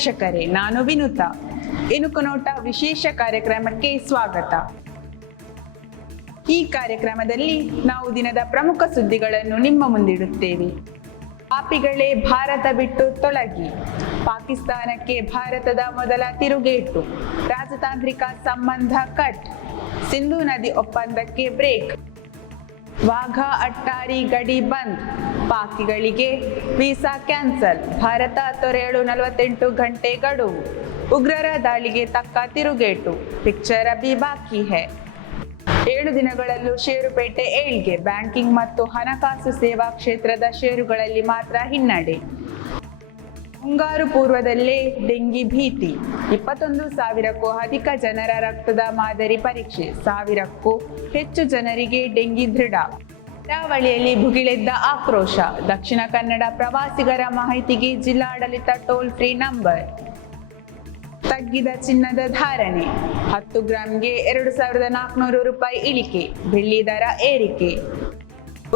ವೀಕ್ಷಕರೇ, ನಾನು ವಿನುತಾ. ಇಣುಕು ನೋಟ ವಿಶೇಷ ಕಾರ್ಯಕ್ರಮಕ್ಕೆ ಸ್ವಾಗತ. ಈ ಕಾರ್ಯಕ್ರಮದಲ್ಲಿ ನಾವು ದಿನದ ಪ್ರಮುಖ ಸುದ್ದಿಗಳನ್ನು ನಿಮ್ಮ ಮುಂದಿಡುತ್ತೇವೆ. ಪಾಪಿಗಳೇ ಭಾರತ ಬಿಟ್ಟು ತೊಲಗಿ, ಪಾಕಿಸ್ತಾನಕ್ಕೆ ಭಾರತದ ಮೊದಲ ತಿರುಗೇಟು, ರಾಜತಾಂತ್ರಿಕ ಸಂಬಂಧ ಕಟ್, ಸಿಂಧೂ ನದಿ ಒಪ್ಪಂದಕ್ಕೆ ಬ್ರೇಕ್, ವಾಘಾ ಅಟ್ಟಾರಿ ಗಡಿ ಬಂದ್, ಪಾಕಿಗಳಿಗೆ ವೀಸಾ ಕ್ಯಾನ್ಸಲ್, ಭಾರತ ತೊರೆಯಲು 48 ಗಂಟೆ ಗಡುವು, ಉಗ್ರರ ದಾಳಿಗೆ ತಕ್ಕ ತಿರುಗೇಟು, ಪಿಕ್ಚರ್ ಅಭಿ ಬಾಕಿ ಹೈ. 7 ದಿನಗಳಲ್ಲೂ ಷೇರುಪೇಟೆ ಏಳ್ಗೆ, ಬ್ಯಾಂಕಿಂಗ್ ಮತ್ತು ಹಣಕಾಸು ಸೇವಾ ಕ್ಷೇತ್ರದ ಷೇರುಗಳಲ್ಲಿ ಮಾತ್ರ ಹಿನ್ನಡೆ. ಮುಂಗಾರು ಪೂರ್ವದಲ್ಲೇ ಡೆಂಗಿ ಭೀತಿ, 21,000ಕ್ಕೂ ಅಧಿಕ ಜನರ ರಕ್ತದ ಮಾದರಿ ಪರೀಕ್ಷೆ, 1,000ಕ್ಕೂ ಹೆಚ್ಚು ಜನರಿಗೆ ಡೆಂಗಿ ದೃಢ. ಕರಾವಳಿಯಲ್ಲಿ ಭುಗಿಳೆದ್ದ ಆಕ್ರೋಶ, ದಕ್ಷಿಣ ಕನ್ನಡ ಪ್ರವಾಸಿಗರ ಮಾಹಿತಿಗೆ ಜಿಲ್ಲಾಡಳಿತ ಟೋಲ್ ಫ್ರೀ ನಂಬರ್. ತಗ್ಗಿದ ಚಿನ್ನದ ಧಾರಣೆ, 10 ಗ್ರಾಂಗೆ 2,400 ರೂಪಾಯಿ ಇಳಿಕೆ, ಬೆಳ್ಳಿ ದರ ಏರಿಕೆ.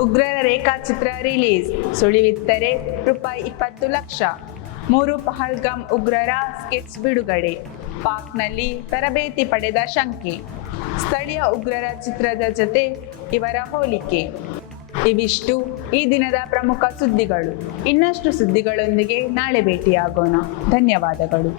ಉಗ್ರರ ರೇಖಾಚಿತ್ರ ರಿಲೀಸ್, ಸುಳಿವಿತ್ತರೆ ರೂಪಾಯಿ 20 ಲಕ್ಷ. 3 ಪಹಲ್ಗಾಮ್ ಉಗ್ರರ ಸ್ಕೆಚ್ ಬಿಡುಗಡೆ, ಪಾಕ್ನಲ್ಲಿ ತರಬೇತಿ ಪಡೆದ ಶಂಕೆ, ಸ್ಥಳೀಯ ಉಗ್ರರ ಚಿತ್ರದ ಜೊತೆ ಇವರ ಹೋಲಿಕೆ. ಇವಿಷ್ಟು ಈ ದಿನದ ಪ್ರಮುಖ ಸುದ್ದಿಗಳು. ಇನ್ನಷ್ಟು ಸುದ್ದಿಗಳೊಂದಿಗೆ ನಾಳೆ ಭೇಟಿಯಾಗೋಣ. ಧನ್ಯವಾದಗಳು.